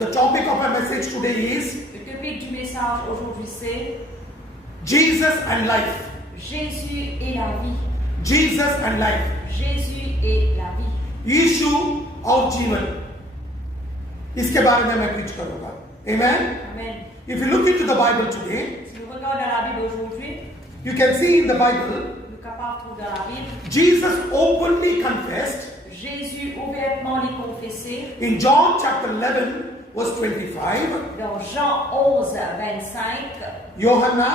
The topic of my message today is Le topic du message aujourd'hui c'est Jesus and life. Jésus et la vie. Jesus and life. Jésus et la vie. यीशु और जीवन, इसके बारे में मैं preach करूंगा. Amen. Amen. If you look into the Bible today, Si nous regardons dans la Bible aujourd'hui, you can see in the Bible, nous capables de trouver dans la Bible, Jesus openly confessed Jésus ouvertement les confessé in John chapter 11 verse 25. dans Jean 11, 25, यूहन्ना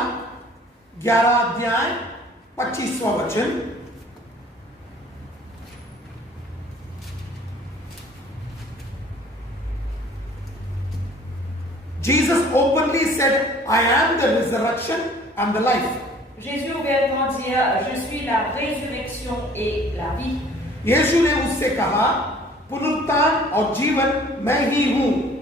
11 अध्याय 25वां वचन. Jesus openly said, I am the resurrection and the life. Jésus ouvertement dit, je suis la résurrection et la vie. यीशु ने उससे कहा, पुनरुत्थान और जीवन मैं ही हूं.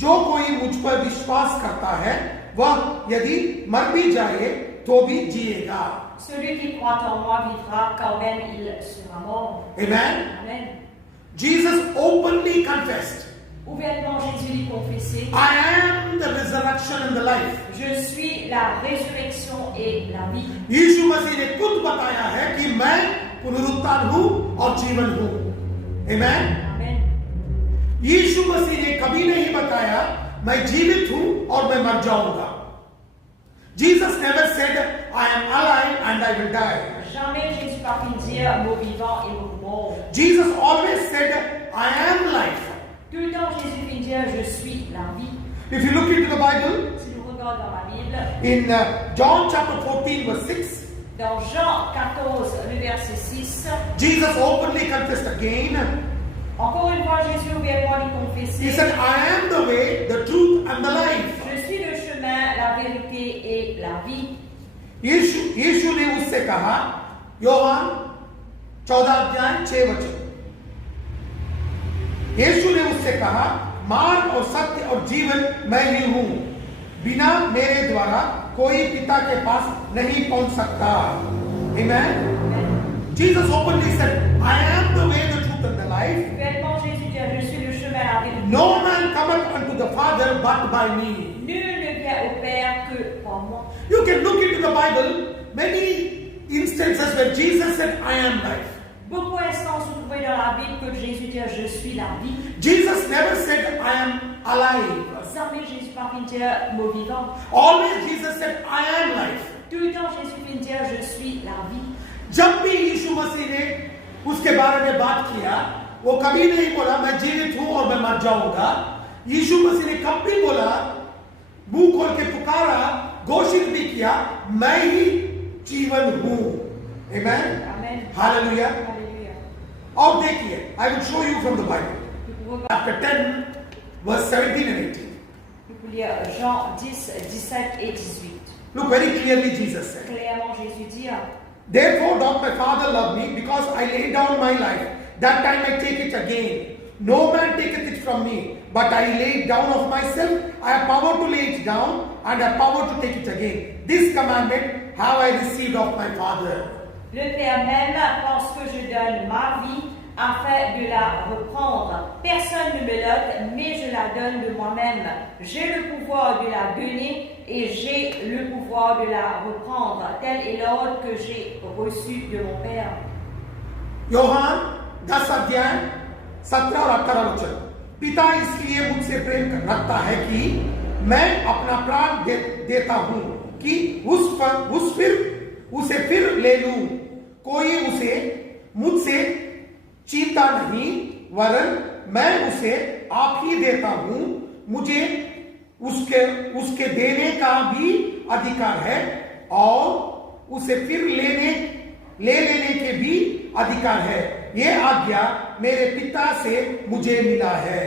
जो कोई मुझ पर विश्वास करता है वह यदि मर भी जाए तो भी जिएगा. Celui qui croit en moi vivra quand même il sera mort. Amen. Amen. Jesus openly confessed, Ouvertement Jésus les confessé, I am the resurrection and the life. je suis la résurrection et la vie. यीशु मसीह ने खुद बताया है कि मैं पुनरुत्थान हूं और जीवन हूं. Amen. Amen. यीशु मसीह ने कभी नहीं बताया मैं जीवित हूं और मैं मर जाऊंगा. Jesus never said I am alive and I will die. Jamais Jésus pas pu dire mot vivant et mot mort. Jesus always said I am life. Tout le temps Jésus vient dire je suis la vie. If you look into the Bible, Si nous regardons dans la Bible, in John chapter 14 verse 6, dans Jean 14, le verset 6, Jesus openly confessed again. encore une fois Jésus ouvertement les confessé, He said, I am the way, the truth and the life. je suis le chemin, la vérité et la vie. यीशु ने उससे कहा, योहान 14 अध्याय 6 वचन. यीशु ने उससे कहा, मार्ग और सत्य और जीवन मैं ही हूं. बिना मेरे द्वारा कोई पिता के पास नहीं पहुंच सकता. Amen. Jesus openly said, I am the way, the truth and the life. Ouvertement Jésus dit je suis le chemin, la vérité. No man cometh unto the Father but by me. Nul ne vient au Père que par moi. You can look into the Bible, many instances where Jesus said, I am life. Beaucoup d'instances sont trouvées dans la Bible que Jésus dit je suis la vie. Jesus never said, I am alive. Jamais Jésus pas pu dire mot vivant. Always Jesus said, I am life. Tout le temps Jésus vient dire je suis la vie. जब भी यीशु मसीह ने उसके बारे में बात किया, वो कभी नहीं बोला मैं जीवित हूं और मैं मर जाऊंगा. यीशु मसीह ने कब भी बोला, मुंह खोल के पुकारा, घोषित भी किया, मैं ही जीवन हूं. Amen. Amen. Hallelujah. Alléluia. और देखिए, I will show you from the Bible. Nous pouvons Chapter 10, verse 17 and 18. nous pouvons lire Jean 10, 17 et 18. Look very clearly, Jesus said, Clairement Jésus dit therefore doth my Father love me, because I lay down my life, that I may take it again. No man taketh it from me, but I lay it down of myself. I have power to lay it down, and have power to take it again. This commandment have I received of my Father. le Père même pense que je donne ma vie afin de la reprendre. Personne ne me l'ôte, mais je la donne de moi-même. J'ai le pouvoir de la donner et j'ai le pouvoir de la reprendre. Tel est l'ordre que j'ai reçu de mon Père. Yohan 10 अध्याय 17 और 18 वचन. पिता इसलिए मुझसे प्रेम रखता है कि मैं अपना प्राण देता हूं कि उसे फिर ले लूं. कोई उसे मुझसे चीता नहीं, वरन मैं उसे आप ही देता हूं. मुझे उसके देने का भी अधिकार है और उसे फिर ले लेने के भी अधिकार है. ये आज्ञा मेरे पिता से मुझे मिला है.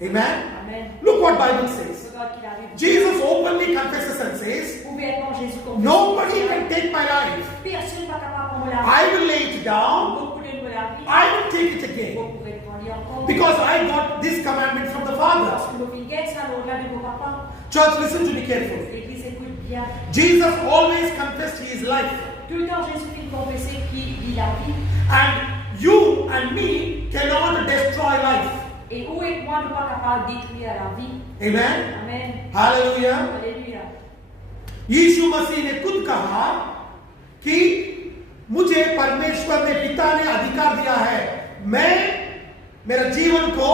Amen. Amen. Look what Bible says. Regarde qu'il arrive. Jesus openly confesses and says, Ouvertement Jésus confesse. nobody can take my life. Personne n'est pas capable de me la I will lay it down. Beaucoup de me la vie. I will take it again. Beaucoup de prendre encore. Because I got this commandment from the Father. Parce que nos filles, ça l'ordre de vos papas. Church, listen to me carefully. L'Église écoute bien. Jesus always confessed his life. Tout le temps, Jésus fit confesser qu'il vit la vie. And you and me cannot destroy life. Et où est moi ne pas capable de détruire la vie? Amen. Amen. Hallelujah. Alléluia. यीशु मसीह ने खुद कहा कि मुझे परमेश्वर ने पिता ने अधिकार दिया है, मैं मेरा जीवन को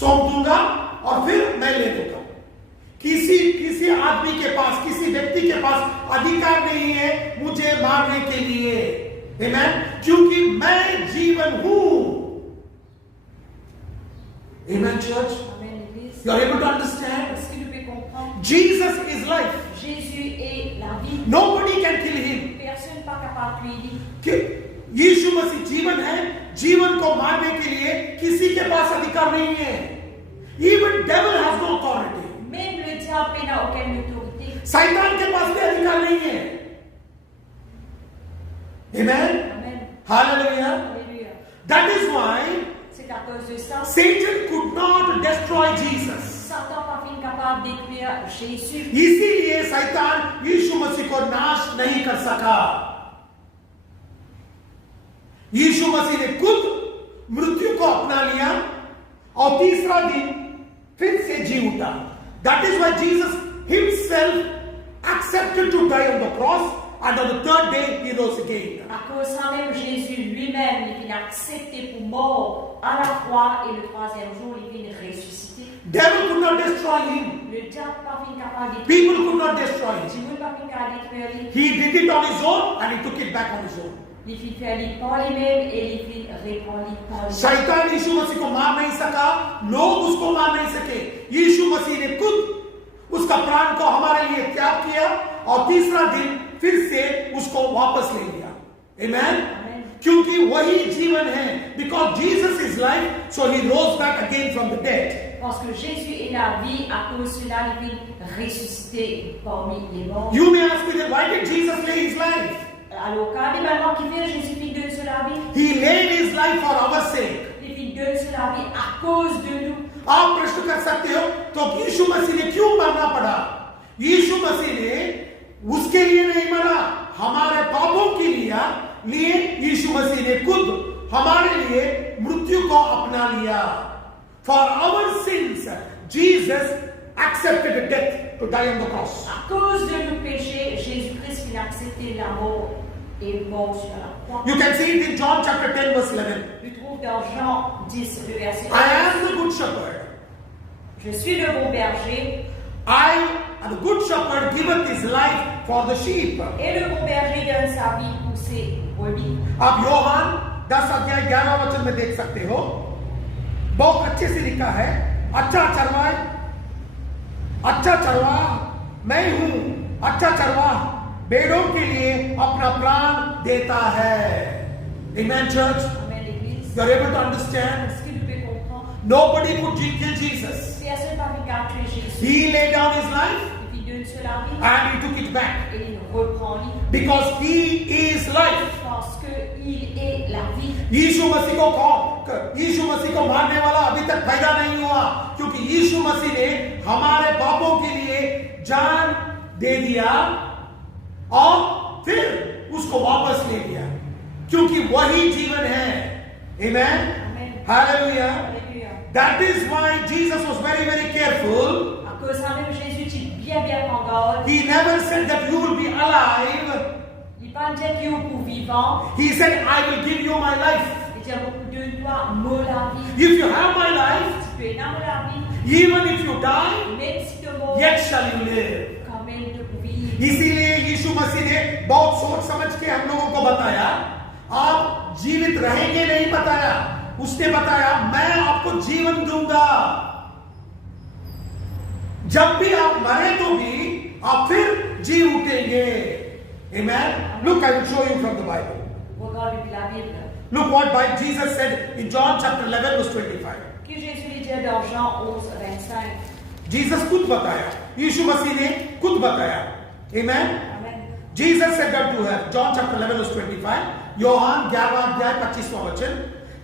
सौंप दूंगा और फिर मैं ले लूंगा। किसी आदमी के पास, किसी व्यक्ति के पास अधिकार नहीं है मुझे मारने के लिए। आमेन। क्योंकि मैं जीवन हूं। Amen, church. Amen, l'église. You are able to understand? Est-ce que tu peux comprendre? Jesus is life. Jésus est la vie. Nobody can kill him. Personne n'est pas capable de tuer lui. कि यीशु मसीह जीवन है, जीवन को मारने के लिए किसी के पास अधिकार नहीं है। Even devil has no authority. Même le diable n'a aucune autorité. शैतान के पास भी अधिकार नहीं है। Amen. Amen. Hallelujah. Alléluia. That is why C'est à cause de ça. Satan could not destroy Jesus. Satan n'a pas été capable de détruire Jésus. इसीलिए शैतान यीशु मसीह को नाश नहीं कर सका। यीशु मसीह ने खुद मृत्यु को अपना लिया और तीसरा दिन फिर से जी उठा। That is why Jesus himself accepted to die on the cross, and on the third day he rose again. À cause de ça même, Jésus lui-même, il a accepté pour mort à la croix et le troisième jour, il vient ressusciter. Devil could not destroy him. Le diable n'a pas été capable de détruire. People could not destroy him. Dieu n'a pas été capable de détruire lui. He did it on his own and he took it back on his own. Il fit faire lui par lui-même et il fit répondre lui par lui-même. शैतान यीशु मसीह को मार नहीं सका, लोग उसको मार नहीं सके। यीशु मसीह ने खुद उसका प्राण को हमारे लिए त्याग किया और तीसरा दिन फिर से उसको वापस ले लिया। Amen. क्योंकि वही जीवन है। Because Jesus is life, so he rose back again from the dead. Parce que Jésus est la vie, à cause de cela, il vient ressusciter parmi les morts. You may ask me that why did Jesus lay his life? Alors, quand il m'a qui fait, Jésus fit donner sur la vie. He laid his life for our sake. Il fit donner sur la vie à cause de nous. आप प्रश्न कर सकते हो तो यीशु मसीह ने क्यों मरना पड़ा? यीशु मसीह ने उसके लिए नहीं मरा, हमारे पापों के लिए यीशु मसीह ने खुद हमारे लिए मृत्यु को अपना लिया। For our sins, Jesus accepted death to die on the cross. À cause de nos péchés, Jésus-Christ il a accepté la mort et mort sur la croix. You can see it in John chapter 10 verse 11. Tu trouves dans Jean 10, le verset 11. I am the good shepherd. Je suis le bon berger. I am the good shepherd giveth his life for the sheep. Et le bon berger donne sa vie pour ses brebis. आप योहान 10 अध्याय 11 वचन में देख सकते हो, बहुत अच्छे से लिखा है, अच्छा चरवाह मैं हूं, अच्छा चरवाह भेड़ों के लिए अपना प्राण देता है। Amen, church. Amen, l'église. You are able to understand? Est-ce que tu peux comprendre? Nobody could kill Jesus. Personne n'a pu tuer Jésus. He laid down his life Il donne sur la vie and he took it back et il reprend lui. because he is life. Parce qu'il est la vie. यीशु मसीह को मारने वाला अभी तक पैदा नहीं हुआ, क्योंकि यीशु मसीह ने हमारे पापों के लिए जान दे दिया और फिर उसको वापस ले लिया, क्योंकि वही जीवन है। Amen. Hallelujah. Alléluia. That is why Jesus was very, very careful. À cause de ça même, Jésus était bien en garde. He never said that you will be alive. Il n'a pas dit qu'il est pour vivant. He said, I will give you my life. Il dit beaucoup de toi, moi la vie. If you have my life, Tu peux énormer la vie. even if you die, Même si tu meurs, yet shall you live. quand même tu peux vivre. इसीलिए यीशु मसीह ने बहुत सोच समझ के हम लोगों को बताया, आप जीवित रहेंगे नहीं बताया, उसने बताया मैं आपको जीवन दूंगा। जब भी आप मरे तो भी आप फिर जी उठेंगे। Amen. Look, I will show you from the Bible. Regarde depuis la Bible. Look what Jesus said in John chapter 11 verse 25. Que Jésus lui dit dans Jean 11, 25. Jesus खुद बताया, यीशु मसीह ने खुद बताया। Amen. Amen. Jesus said unto her, John chapter 11 verse 25, Yohan 11 अध्याय 25वां वचन,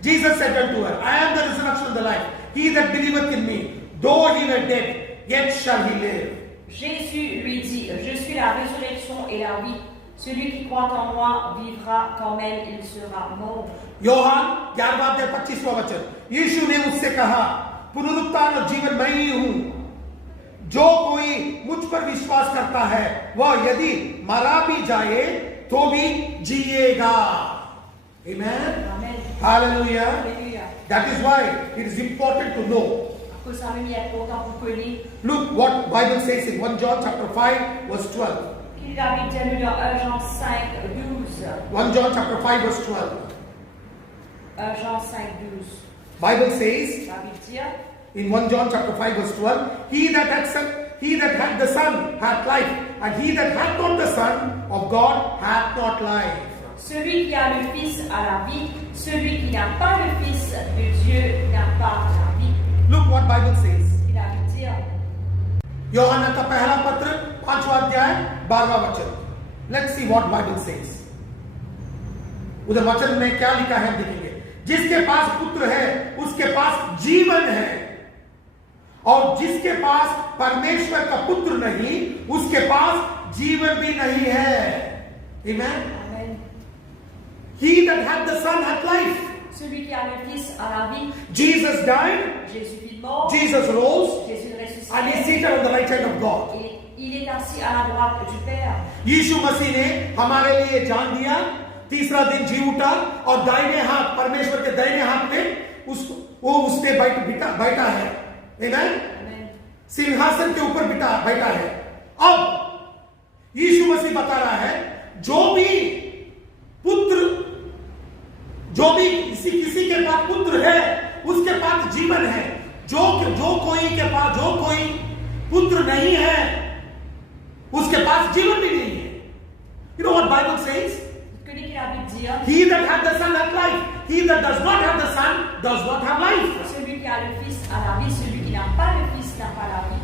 Jesus said unto her, I am the resurrection and the life. He that believeth in me, though he were dead, yet shall he live. Jésus lui dit, je suis la résurrection et la vie. Celui qui croit en moi vivra quand même il sera mort. Yohan 11 अध्याय 25वां वचन, यीशु ने उससे कहा, पुनरुत्थान और जीवन मैं ही हूं, जो कोई मुझ पर विश्वास करता है वह यदि मारा भी जाए तो भी जिएगा। Amen. Amen. Hallelujah. Alléluia. That is why it is important to know. À cause ça, il est important pour connaître. Look what Bible says in 1 John chapter 5 verse 12. Qu'il a dit dans 1 Jean 5, 12. 1 John chapter 5 verse 12. 1 Jean 5, 12. Bible says Ça veut dire, in 1 John chapter 5 verse 12, he that had the Son hath life, and he that hath not the Son of God hath not life. celui qui a le Fils a la vie, celui qui n'a pas le Fils de Dieu n'a pas la vie. Look what Bible says. Il a veut dire, यूहन्ना का पहला पत्र 5वां अध्याय 12वां वचन. Let's see what Bible says. उधर वचन में क्या लिखा है देखेंगे. जिसके पास पुत्र है उसके पास जीवन है, और जिसके पास परमेश्वर का पुत्र नहीं उसके पास जीवन भी नहीं है. Amen. Amen. He that hath the Son hath life. Celui qui a le Fils a la vie. Jesus died, Jésus vit mort, Jesus rose, Jésus and he is ressuscité. seated on the right hand of God. Et il est assis à la droite du Père. यीशु मसीह ने हमारे लिए जान दिया, तीसरा दिन जी उठा, और दाहिने हाथ, परमेश्वर के दाहिने हाथ में उसने बैठा है. Amen? Amen. सिंहासन के ऊपर बैठा है. अब यीशु मसीह बता रहा है, जो भी किसी के पास पुत्र है उसके पास जीवन है. जो कोई पुत्र नहीं है उसके पास जीवन भी नहीं है. You know what Bible says? Que dit qu'il a veut dire? He that hath the Son hath life. He that does not have the Son does not have life. Celui qui a le Fils a la vie, celui qui n'a pas le Fils n'a pas la vie.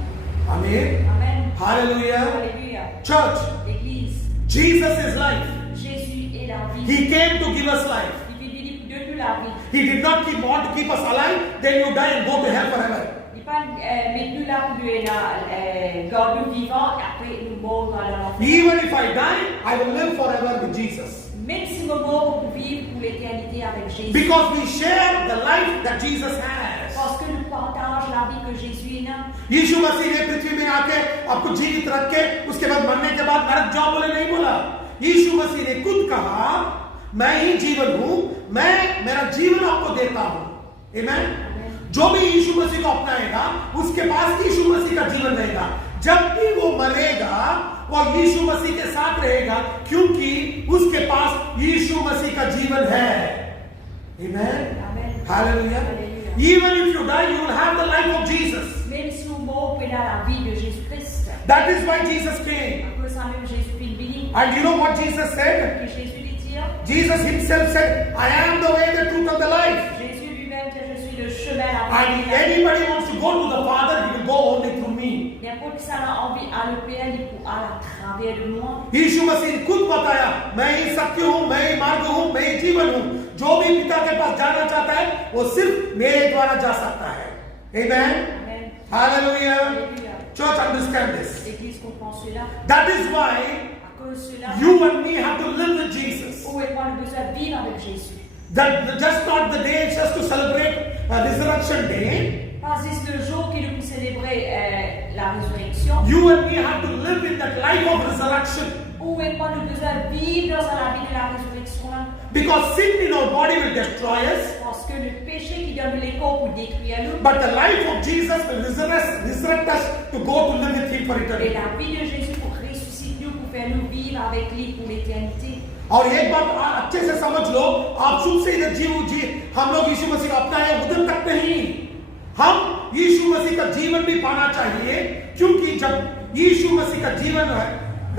Amen. Amen. Hallelujah. Alléluia. Church, Église, Jesus is life. Jésus est la vie. He came to give us life. Il vit de nous la vie. He did not want to keep us alive, then you die and go to hell forever. Il pas mettre nous là pour nous garder vivants et après nous morts dans l'enfer. Even if I die, I will live forever with Jesus. Même si nous morts pour vivre pour l'éternité avec Jésus. Because we share the life that Jesus has. Parce que nous partageons la vie que Jésus est là. यीशु मसीह ने पृथ्वी में आके आपको जीवित रख के उसके बाद मरने के बाद नरक जाओ बोले नहीं बोला. यीशु मसीह ने खुद कहा, मैं ही जीवन हूं, मैं मेरा जीवन आपको देता हूं. Amen? जो भी यीशु मसीह को अपनाएगा उसके पास यीशु मसीह का जीवन रहेगा. जब भी वो मरेगा वो यीशु मसीह के साथ रहेगा, क्योंकि उसके पास यीशु मसीह का जीवन है. Amen? Amen. Hallelujah. Hallelujah. Even if you die, you will have the life of Jesus. Même si nous morts, on peut la vie de Jésus-Christ. That is why Jesus came. À cause de ça même Jésus fit une bénie. And you know what Jesus said? Que Jésus lui dit, Jesus himself said, I am the way, the truth, and the life. Jésus lui-même dit, je suis le chemin, la And vie. if anybody wants to go to the Father, he will go only through me. N'importe qui ça a envie à le Père, il pourra à travers de moi. यीशु मसीह ने खुद बताया, मैं ही सत्य हूं, मैं ही मार्ग हूं, मैं ही जीवन हूं. जो भी पिता के पास जाना चाहता है वो सिर्फ मेरे द्वारा जा सकता है. Amen? Amen. Hallelujah. Alléluia. Church, understand this. L'Église comprend cela. That is why À cause de cela, you and me have to live with Jesus. où est qu'on a besoin de vivre avec Jésus. That just not the day just to celebrate Resurrection Day. Pas juste le jour qui nous célébrer la résurrection. You and me have to live in that life of resurrection. Où est qu'on a besoin de vivre dans la vie de la résurrection là? Because sin in our body will destroy us, Parce que le péché qui donne les corps pour détruire nous. but the life of Jesus will resurrect us to go to live with Him for Et eternity. la vie de Jésus pour ressusciter nous, pour faire nous vivre avec lui pour l'éternité. और एक बात अच्छे से समझ लो, आप शुभ से इधर हम लोग यीशु मसीह का अपना है उधर तक नहीं. हम यीशु मसीह का जीवन भी पाना चाहिए, क्योंकि जब यीशु मसीह का जीवन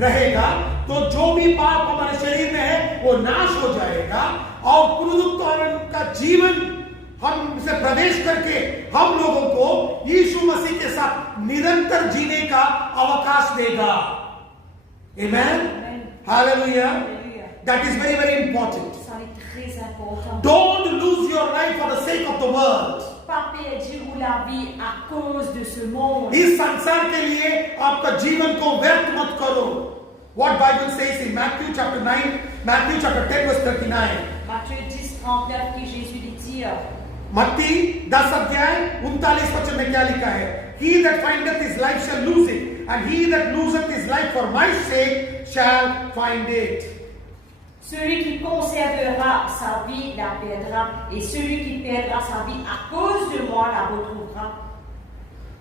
रहेगा तो जो भी पाप हमारे शरीर में है वो नाश हो जाएगा, और पुनरुत्थान का जीवन हम से प्रवेश करके हम लोगों को यीशु मसीह के साथ निरंतर जीने का अवकाश देगा. Amen? Hallelujah. That is very, very important. Ça est très important. Don't lose your life for the sake of the world. Pas perdre la vie à cause de ce monde. इस संसार के लिए आपका जीवन को व्यर्थ मत करो. What Bible says in Matthew chapter 10 verse 39. Matthieu 10, 39 qui Jésus dit, मत्ती 10 अध्याय 39 वचन में क्या लिखा है? He that findeth his life shall lose it, and he that loseth his life for my sake shall find it. Celui qui conservera sa vie la perdra, et celui qui perdra sa vie à cause de moi la retrouvera.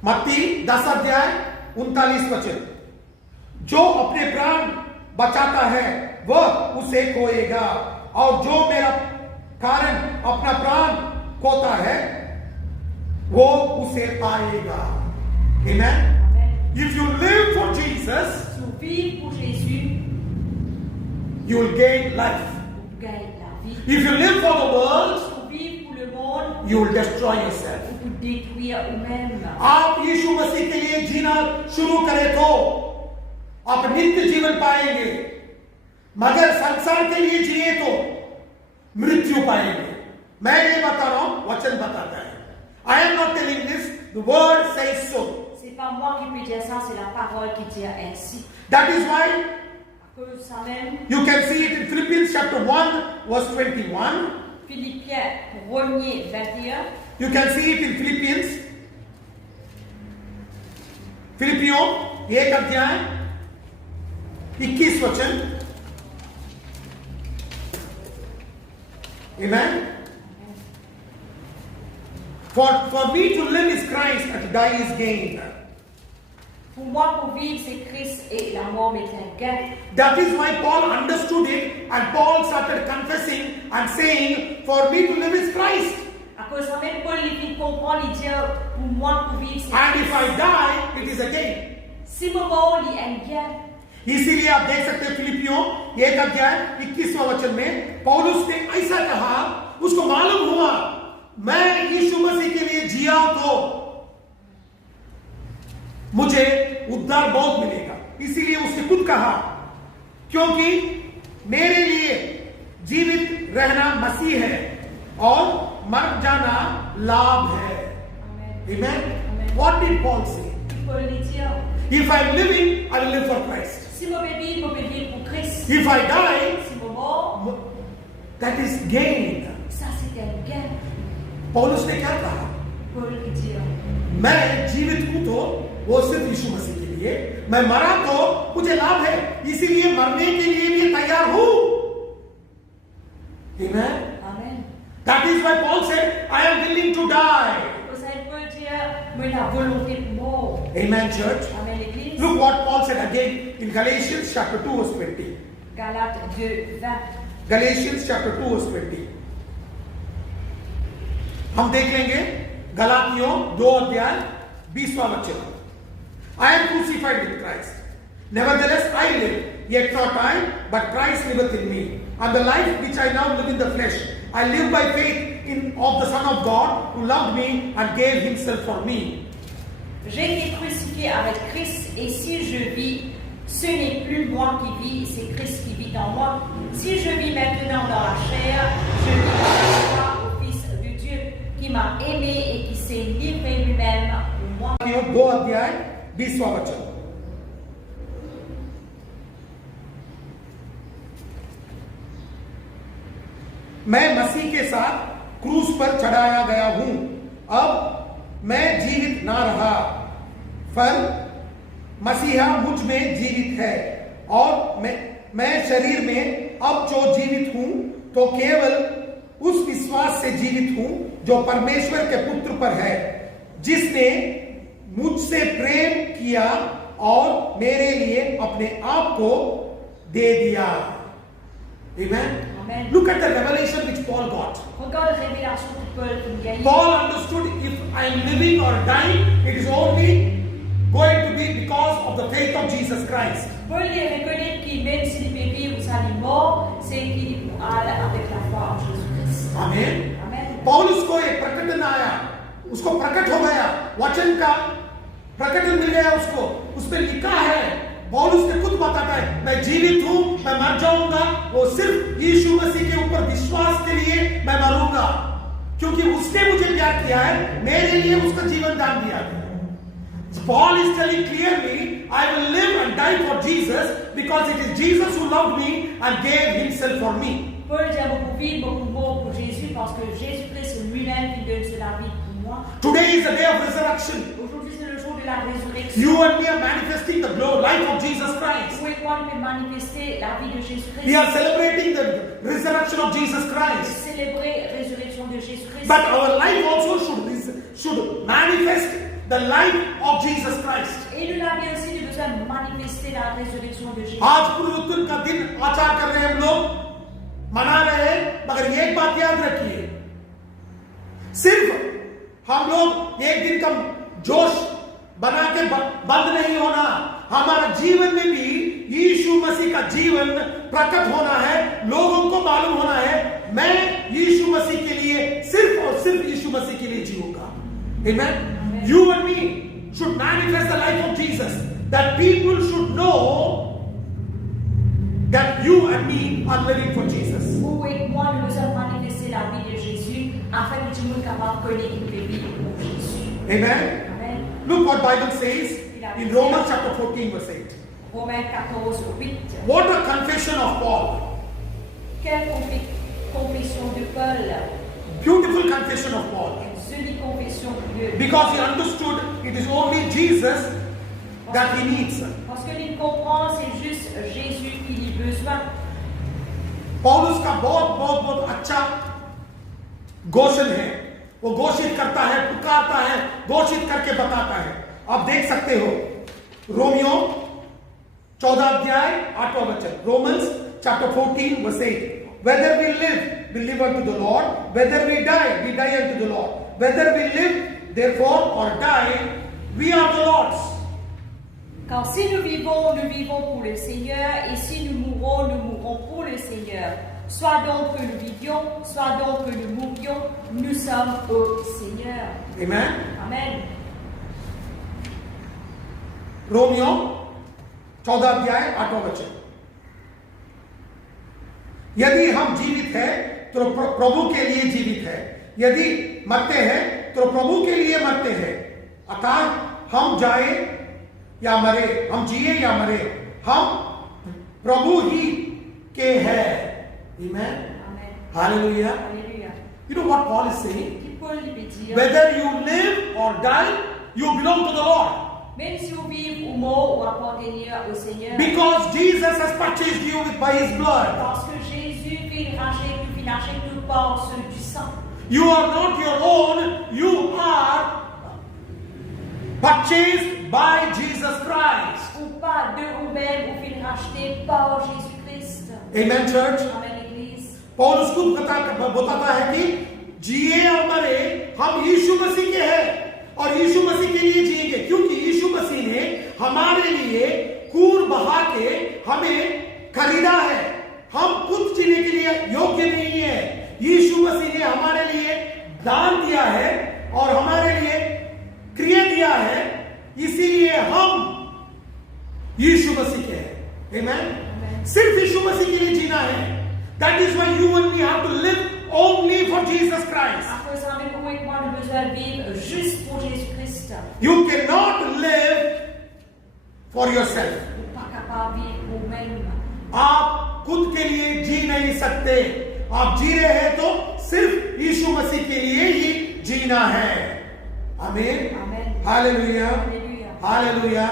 मत्ती 10 अध्याय 39 वचन, जो अपने प्राण बचाता है वह उसे खोएगा, और जो मेरा कारण अपना प्राण खोता है वो उसे पाएगा. Amen. If you live for Jesus, Si vous vivez pour Jésus, you will gain life. vous gagnez la vie. If you live for the world, Si vous vivez pour le monde, you will destroy yourself. vous vous détruire vous-même. आप यीशु मसीह के लिए जीना शुरू करें तो आप नित्य जीवन पाएंगे, मगर संसार के लिए जिए तो मृत्यु पाएंगे. मैं ये बता रहा हूं, वचन बताता है. I am not telling this, the word says so. C'est pas moi qui peux dire ça, c'est la parole qui dit ainsi. That is why À cause de ça même, you can see it in Philippians chapter 1 verse 21. Philippiens 1er 21, You can see it in Philippians. फिलिपियों 1 अध्याय 21 वचन. Amen. For me to live is Christ and to die is gain. pour moi, pour vivre, c'est Christ et la mort m'est un gain. That is why Paul understood it, and Paul started confessing and saying, for me to live is Christ. À cause de ça même, Paul il comprend, il dit, pour moi, pour vivre, c'est And Christ. if I die, it is a gain. Si mon mort, il est un gain. इसीलिए आप देख सकते हैं फिलिपियों 1 अध्याय 21वां वचन में पौलुस ने ऐसा कहा, उसको मालूम हुआ मैं यीशु मसीह के लिए जिया तो मुझे उद्धार बहुत मिलेगा. इसीलिए उसने खुद कहा, क्योंकि मेरे लिए जीवित रहना मसीह है और मर जाना लाभ है. Amen. What did Paul say? Paul dit, If I am living, I will live for Christ. si mon bébé pour Christ. If I die, Si mon mort, that is gain. ça c'est un gain. पौलुस ने क्या कहा? Paul qui dit, मैं जीवित हूं तो वो सिर्फ यीशु मसीह के लिए, मैं मरा तो मुझे लाभ है, इसीलिए मरने के लिए भी तैयार हूं. Amen. Amen. That is why Paul said, I am willing to die. Pour ça, Paul dit, moi la volonté pour mort. Amen, church. Amen, l'église. Look what Paul said again in Galatians chapter 2 verse 20. Galates 2, 20. Galatians chapter 2 verse 20. हम देख लेंगे गलातियों 2 अध्याय 20वां वचन. I am crucified with Christ. Nevertheless I live, yet not I, but Christ liveth in me. And the life which I now live in the flesh, I live by faith of the Son of God, who loved me and gave himself for me. J'ai été crucifié avec Christ, et si je vis, ce n'est plus moi qui vis, c'est Christ qui vit en moi. Si je vis maintenant dans la chair, je vis dans la foi au Fils de Dieu, qui m'a aimé et qui s'est livré lui-même pour moi. 2 अध्याय 20वां वचन. मैं मसीह के साथ क्रूस पर चढ़ाया गया हूं. अब मैं जीवित ना रहा, पर मसीहा मुझ में जीवित है, और मैं शरीर में अब जो जीवित हूं तो केवल उस विश्वास से जीवित हूं जो परमेश्वर के पुत्र पर है, जिसने मुझसे प्रेम किया और मेरे लिए अपने आप को दे दिया. Amen. Amen. Look at the revelation which Paul got. Regarde la révélation que Paul a gagnée. Paul understood if I am living or dying, it is only going to be because of the faith of Jesus Christ. Paul il reconnaît qu'il même s'il peut vivre ou s'il est mort, c'est qu'il a avec la foi en Jésus-Christ. Amen. Amen. पौलुस को एक प्रकटन आया, उसको प्रकट हो गया, वचन का प्रकटन मिल गया उसको. उसमें लिखा है, पौलुस ने खुद बताता है, मैं जीवित हूं, मैं मर जाऊंगा, वो सिर्फ यीशु मसीह के ऊपर विश्वास के लिए मैं मरूंगा, क्योंकि उसने मुझे प्यार किया है, मेरे लिए उसका जीवन दान दिया है. Paul is telling clearly, I will live and die for Jesus because it is Jesus who loved me and gave himself for me. Paul dit à beaucoup vivre, beaucoup mort pour Jésus parce que Jésus-Christ lui-même qui donne la vie pour moi. Today is the day of resurrection. Aujourd'hui c'est le jour de la résurrection. You and me are manifesting the life of Jesus Christ. Vous et moi nous pouvons manifester la vie de Jésus-Christ. We are celebrating the resurrection of Jesus Christ. Célébrer la résurrection de Jésus-Christ. But our life also should manifest the life of Jesus Christ. Et nous avons aussi besoin de manifester la résurrection de Jésus. आज पुनरुत्थान का दिन आचार कर रहे हैं हम लोग, मना रहे हैं, मगर एक बात याद रखिए, सिर्फ हम लोग एक दिन का जोश बना के बंद नहीं होना, हमारा जीवन में भी यीशु मसीह का जीवन प्रकट होना है, लोगों को मालूम होना है, मैं यीशु मसीह के लिए सिर्फ और सिर्फ यीशु मसीह के लिए जीऊंगा. Amen. You and me should manifest the life of Jesus, that people should know that you and me are living for Jesus. Vous et moi, nous devons manifester la vie de Jésus afin que tout le monde soit capable de connaître une vie pour Jésus. Amen. Amen. Look what Bible says in Romans chapter 14 verse 8. Romains 14, 8. What a confession of Paul. Quelle confession de Paul. Beautiful confession of Paul. Une jolie confession de Because he understood it is only Jesus that he needs. Parce que il comprend, c'est juste Jésus qu'il a besoin. पौलुस का बहुत अच्छा घोषण है, वो घोषित करता है, पुकारता है, घोषित करके बताता है. आप देख सकते हो रोमियो 14 अध्याय 8वां वचन, Romans chapter 14 verse 8. Whether we live unto the Lord, whether we die unto the Lord. Whether we live therefore or die, we are the Lord's. Car si nous vivons pour le Seigneur, et si nous mourrons pour le Seigneur. Soit donc que nous vivions, soit donc que nous mourions, nous sommes au Seigneur. Amen. Amen. Romeo 14 अध्याय 8वां वचन. यदि हम जीवित हैं तो प्रभु के लिए जीवित है, यदि मरते हैं तो प्रभु के लिए मरते हैं. अतः हम जाए या मरे, हम जिए या मरे, हम प्रभु ही के हैं. Amen. Amen. Hallelujah. Alléluia. You know what Paul is saying? Qui Paul lui dit, Whether you live or die, you belong to the Lord. même si vous vivez ou mort ou appartenir au Seigneur, Because Jesus has purchased you by his blood. parce que Jésus fait racheter tout par ceux du sang. You are not your own, you are purchased by Jesus Christ. Ou pas de vous-même, ou fait racheter par Jésus-Christ. Amen, church. Amen, l'Église. Paul उसको बताता है कि जिए और मरे हम यीशु मसीह के हैं और यीशु मसीह के लिए जिएंगे, क्योंकि यीशु मसीह ने हमारे लिए खून बहा के हमें खरीदा है. हम खुद जीने के लिए योग्य नहीं है. यीशु मसीह ने हमारे लिए दान दिया है और हमारे लिए क्रिया दिया है, इसीलिए हम यीशु मसीह के हैं. Amen. सिर्फ यीशु मसीह के लिए जीना है. That is why you and me have to live only for Jesus Christ. À cause de vous et moi, nous devons vivre juste pour Jésus-Christ. You cannot live for yourself. Nous ne sommes pas capables de vivre pour nous-mêmes. आप खुद के लिए जी नहीं सकते. आप जी रहे हैं तो सिर्फ यीशु मसीह के लिए ही जीना है. आमीन. Amen. Hallelujah. Alléluia. Hallelujah.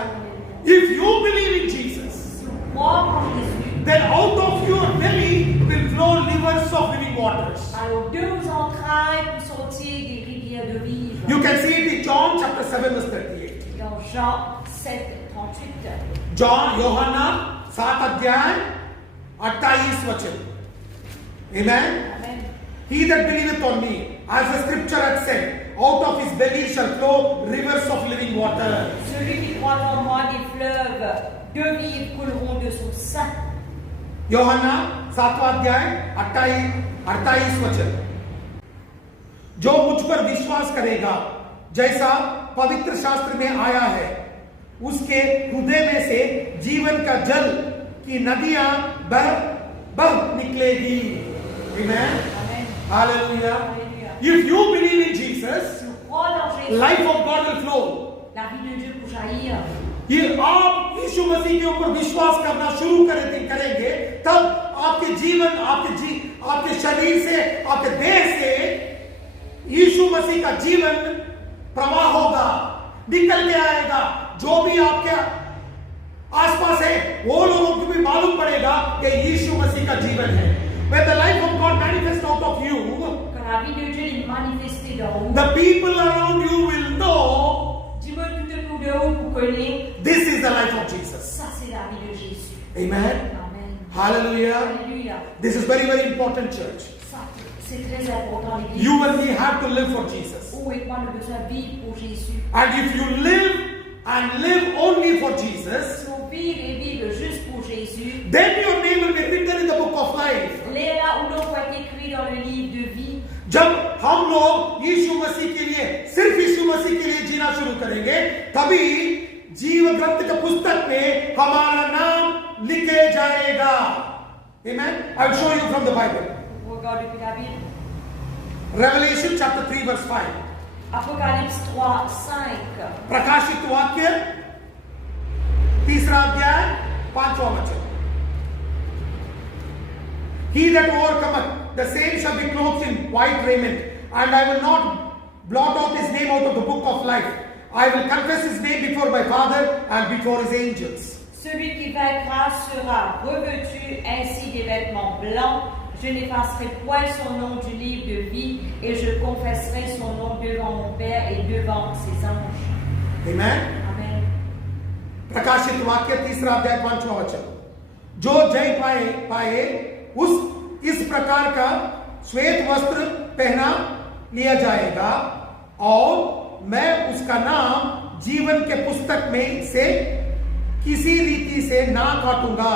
If you believe in Jesus, Croire en Jésus. then out of your belly will flow rivers of living waters. Alors, de nos entrailles pour sortir des rivières de vie. You can see it in John chapter 7 verse 38. Dans Jean 7, 38. John, Yohanna 7 अध्याय 28 वचन. Amen. Amen. He that believeth on me, as the scripture hath said, out of his belly shall flow rivers of living water. Celui qui croit en moi, des fleuves de vie couleront de son sein. Yohanna 7वां अध्याय 28 वचन. जो मुझ पर विश्वास करेगा, जैसा पवित्र शास्त्र में आया है, उसके हृदय में से जीवन का जल की नदियां बह निकलेगी. Amen. Amen. Hallelujah. Alléluia. If you believe in Jesus, Si on croit dans Jésus, life of God will flow. la vie de Dieu pour jaillir. ये आप यीशु मसीह के ऊपर विश्वास करना शुरू करेंगे, तब आपके जीवन आपके शरीर से, आपके देह से यीशु मसीह का जीवन प्रवाह होगा, निकल के आएगा। जो भी आपके आसपास है वो लोगों को भी मालूम पड़ेगा कि यीशु मसीह का जीवन है। When the life of God manifests out of you, Quand la vie de Dieu est manifestée dans vous, the people around you will know dis-moi tout autour de vous, vous connaissez, this is the life of Jesus. ça c'est la vie de Jésus. Amen. Amen. Hallelujah. Alléluia. This is very, very important, church. Ça, c'est très important, l'église. You and me have to live for Jesus. Où et moi nous besoin de vivre pour Jésus. And if you live and live only for Jesus, Si on vive et vive juste pour Jésus, then your name will be written in the book of life. les là où l'on va être écrit dans le livre de vie. जब हम लोग यीशु मसीह के लिए, सिर्फ यीशु मसीह के लिए जीना शुरू करेंगे, तभी जीव ग्रंथ के पुस्तक में हमारा नाम लिखे जाएगा। Amen. I will show you from the Bible. Regarde depuis la Bible. Revelation chapter 3 verse 5. Apocalypse 3, 5. प्रकाशित वाक्य 3 अध्याय 5वां वचन। He that overcometh, the same shall be clothed in white raiment, and I will not blot out his name out of the book of life. I will confess his name before my Father and before his angels. Celui qui vaincra sera revêtu ainsi des vêtements blancs. Je n'effacerai point son nom du livre de vie et je confesserai son nom devant mon Père et devant ses anges. Amen. Amen. प्रकाशित वाक्य 3 अध्याय 5वां वचन। जो जय पाए उस इस प्रकार का श्वेत वस्त्र पहना लिया जाएगा और मैं उसका नाम जीवन के पुस्तक में से किसी रीति से ना काटूंगा,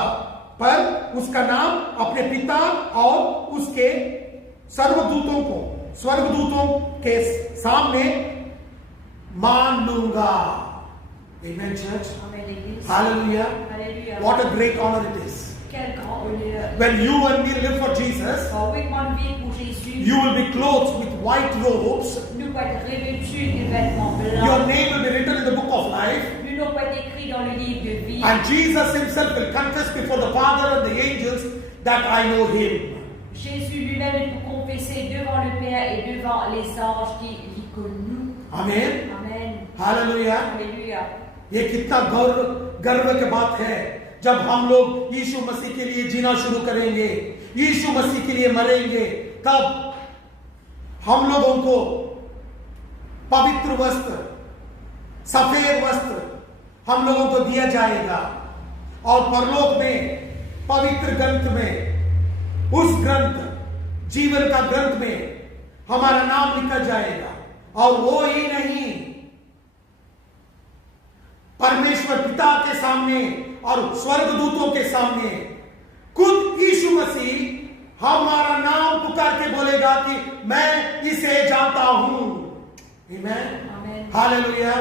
पर उसका नाम अपने पिता और उसके स्वर्गदूतों के सामने मान लूंगा। Amen, church. Amen, l'église. Hallelujah. Alléluia. What a great honor it is. Quel grand honneur. When you and me live for Jesus, Quand oui, moi, nous vivons pour Jésus, you will be clothed with white robes. nous pouvons être revêtus des vêtements Your blancs. name will be written in the book of life. Nous nous pouvons être écrits dans le livre de vie. And Jesus himself will confess before the Father and the angels that I know him. Jésus lui-même nous confesser devant le Père et devant les anges qui l'y connus. Amen. Amen. Hallelujah. Alléluia. ये कितना गर्व की बात है जब हम लोग यीशु मसीह के लिए जीना शुरू करेंगे, यीशु मसीह के लिए मरेंगे, तब हम लोगों को पवित्र वस्त्र, सफेद वस्त्र हम लोगों को दिया जाएगा और परलोक में पवित्र ग्रंथ में, उस ग्रंथ जीवन का ग्रंथ में हमारा नाम लिखा जाएगा। और वो ही नहीं, परमेश्वर पिता के सामने और स्वर्गदूतों के सामने खुद यीशु मसीह हमारा नाम पुकार के बोलेगा कि मैं इसे जानता हूं। आमेन। हालेलुया।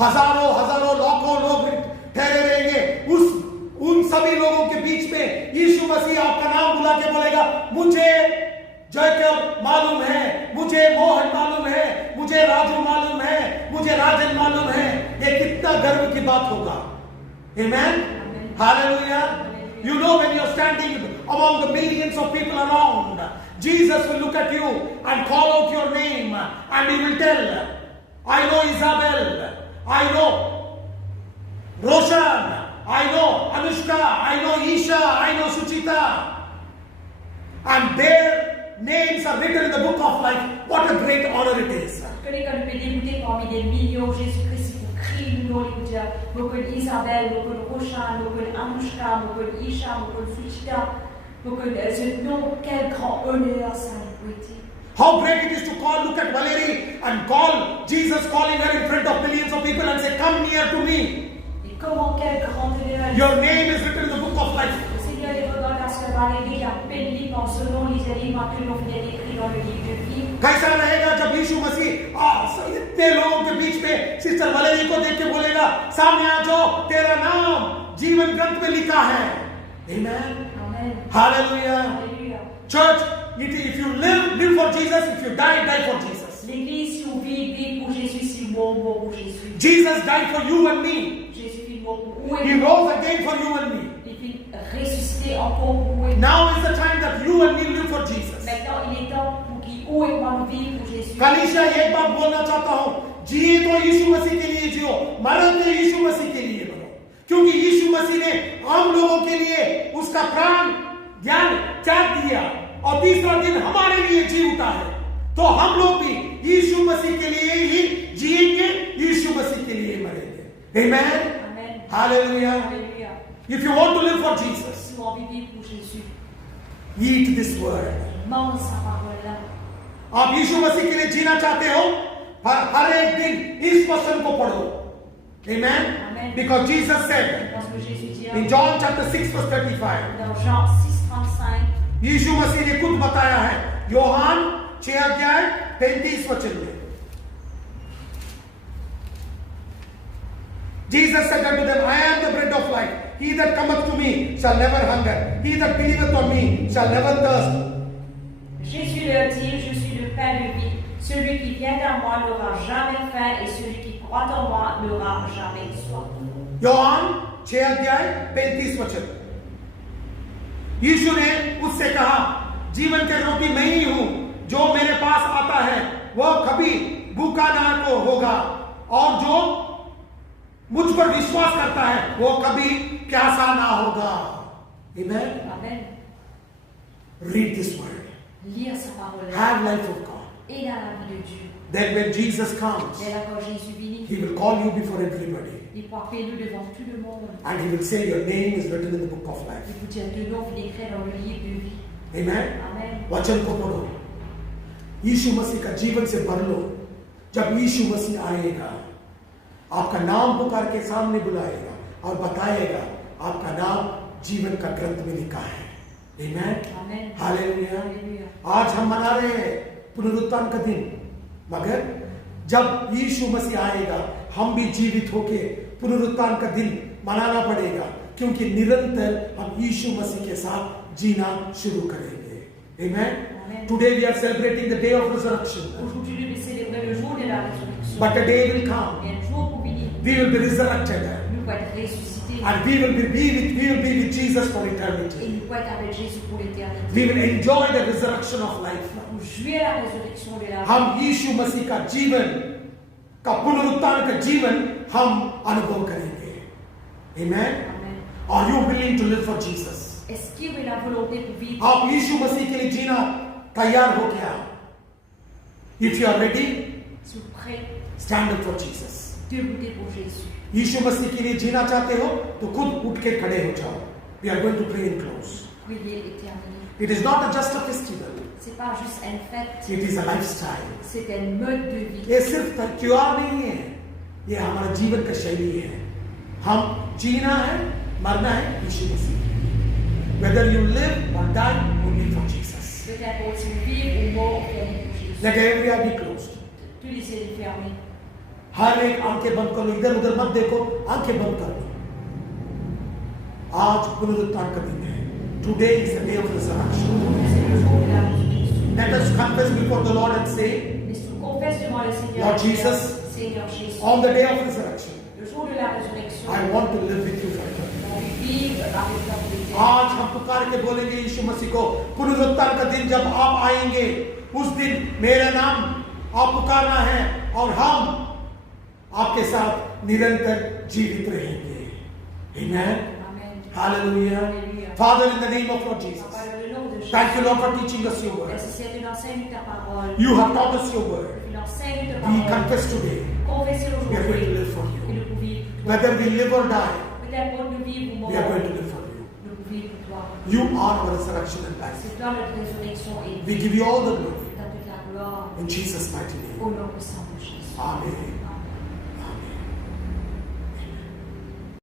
हजारों लाखों लोग ठहरे रहेंगे, उन सभी लोगों के बीच में यीशु मसीह आपका नाम बुला के बोलेगा, मुझे जैकब मालूम है, मुझे मोहन मालूम है, मुझे राजू मालूम है, मुझे राजन मालूम है। ये कितना गर्व की बात होगा। Amen. Hallelujah. You know, when you're standing among the millions of people around, Jesus will look at you and call out your name and he will tell, I know Isabel, I know Roshan, I know Anushka, I know Isha, I know Suchita. And their names are written in the book of life. What a great honor it is. Que les gars nous peut débuter parmi des millions, Jésus-Christ, pour crier nous, les gars, nous connaissons Isabelle, nous connaissons Roshan, nous connaissons Anushka, nous connaissons Isha, nous connaissons Suchita, nous connaissons non, quel grand honneur ça nous peut être. How great it is to look at Valerie and call Jesus, calling her in front of millions of people and say, come near to me. Et comment quel grand honneur. Your name is written in the book of life. Seigneur, les regards à ce Valérie, la bénie dans ce nom, les éléments que l'on vient d'écrire dans le livre de vie. कैसा रहेगा जब यीशु मसीह इतने लोगों के बीच में sister Valery को देख के बोलेगा, सामने आ जाओ, तेरा नाम जीवन ग्रंथ में लिखा है। Amen. Amen. Hallelujah. Alléluia. Church, if you live for Jesus. If you die for Jesus. L'église, si on vit pour Jésus, si on mort pour Jésus. Jesus died for you and me. Jésus vit mort pour vous et He rose again for you and me. il Jésus-Christ ressuscité encore pour vous. Now is the time that you and me live for Jesus. Maintenant, il est temps pour qui vous et moi nous vivons pour Jésus. कलीसिया एक बात बोलना चाहता हूं, जिए तो यीशु मसीह के लिए जियो, मरो तो यीशु मसीह के लिए मरो, क्योंकि यीशु मसीह ने हम लोगों के लिए उसका प्राण ज्ञान त्याग दिया और तीसरा दिन हमारे लिए जी उठा है। तो हम लोग भी यीशु मसीह के लिए ही जिएंगे, यीशु मसीह के लिए मरेंगे। Amen. Amen. Hallelujah. Alléluia. If you want to live for Jesus, Si on veut vivre pour Jésus, eat this word. mange sa parole là. आप यीशु मसीह के लिए जीना चाहते हो, हर एक दिन इस वचन को पढ़ो। Amen. Amen. Because Jesus said Parce que Jésus dit in John chapter 6 verse 35, dans Jean 6:35, यीशु मसीह ने खुद बताया है, योहान 6 अध्याय 33 वचन में। Jesus said unto them, I am the bread of life. He that cometh to me shall never hunger. He that believeth on me shall never thirst. Jésus leur dit, je suis le pain de vie. Celui qui vient à moi n'aura jamais faim et celui qui croit en moi n'aura jamais soif. Yohan 6 अध्याय 35 वचन। यीशु ने उससे कहा, जीवन के रोटी मैं ही हूं, जो मेरे पास आता है वह कभी भूखा ना को होगा, और जो मुझ पर विश्वास करता है वो कभी प्यासा ना होगा। Amen. Amen. Read this word. Lire sa parole là. Have life of God. Et dans la vie de Dieu. Then when Jesus comes, Mais là quand Jésus vient, He will call you before everybody, il pourra appeler nous devant tout le monde. and He will say your name is written in the book of life. Il vous dire de nom, il écrit dans le livre de vie. Amen. Amen. वचन को पढ़ो, यीशु मसीह का जीवन से भर लो। जब यीशु मसीह आएगा, आपका नाम पुकार के सामने बुलाएगा और बताएगा आपका नाम जीवन का ग्रंथ में लिखा है। Amen. Amen. हालेलुया। Alléluia. आज हम मना रहे हैं पुनरुत्थान का दिन, मगर जब यीशु मसीह आएगा हम भी जीवित होके पुनरुत्थान का दिन मनाना पड़ेगा, क्योंकि निरंतर हम यीशु मसीह के साथ जीना शुरू करेंगे। Amen. Amen. Today we are celebrating the day of resurrection, Aujourd'hui, nous célébrons le jour de la résurrection. but a day will come, Et un jour pour venir, we will be resurrected, nous pouvons être ressuscités. and we will be with Jesus for Et eternity. nous pouvons être avec Jésus pour l'éternité. We will enjoy the resurrection of life. Pour jouer la résurrection de la vie. हम यीशु मसीह का जीवन का पुनरुत्थान का जीवन हम अनुभव करेंगे। Amen. Amen. Are you willing to live for Jesus? Est-ce qu'il y a la volonté pour vivre? आप यीशु मसीह के लिए जीना तैयार हो क्या? If you are ready, Si vous êtes prêts, stand up for Jesus. deboutez pour Jésus. यीशु मसीह के लिए जीना चाहते हो तो खुद उठ के खड़े हो जाओ। We are going to pray and close. Priez et terminez. It is not just a festival. C'est pas juste une fête, It is a lifestyle. c'est un mode de vie. ये सिर्फ त्योहार नहीं है, ये हमारा जीवन का शैली है। हम जीना है, मरना है यीशु मसीह। Whether you live or die, only for Jesus. Peu importe si vous vivez ou mort, on est pour Jésus. Let every eye be closed. Tous les yeux fermés. हर एक आंखें बंद करो, इधर उधर मत देखो, आंखें बंद कर दो। आज पुनरुत्थान का दिन है। Today is the day of resurrection. C'est le jour de la résurrection. Let us confess before the Lord and say, Mais si vous confessez devant le Seigneur, Lord Jesus, Seigneur Jésus, on the day of resurrection, le jour de la résurrection, I want to live with you forever. on veut vivre avec la volonté. आज हम पुकार के बोलेंगे यीशु मसीह को, पुनरुत्थान का दिन जब आप आएंगे, उस दिन मेरा नाम आप पुकारना है और हम आपके साथ निरंतर जीवित रहेंगे। Amen. Amen. Hallelujah. Hallelujah. Father, in the name of Lord Jesus, Par le nom de Jésus. thank you, Lord, for teaching us your word. Merci Seigneur, tu enseignes ta parole. You have taught us your word. Tu enseignes ta We parole. confess today Confessez we are going to aujourd'hui live for que you. nous pouvons vivre pour toi. Whether we live or die, Peut-être pour nous vivre ou we are mort, going to live for you. nous pouvons vivre pour toi. You are our resurrection and life. C'est toi notre résurrection et We give you all the glory dans toute la gloire in Jesus' mighty name. au nom puissant de Jésus. Amen. Amen.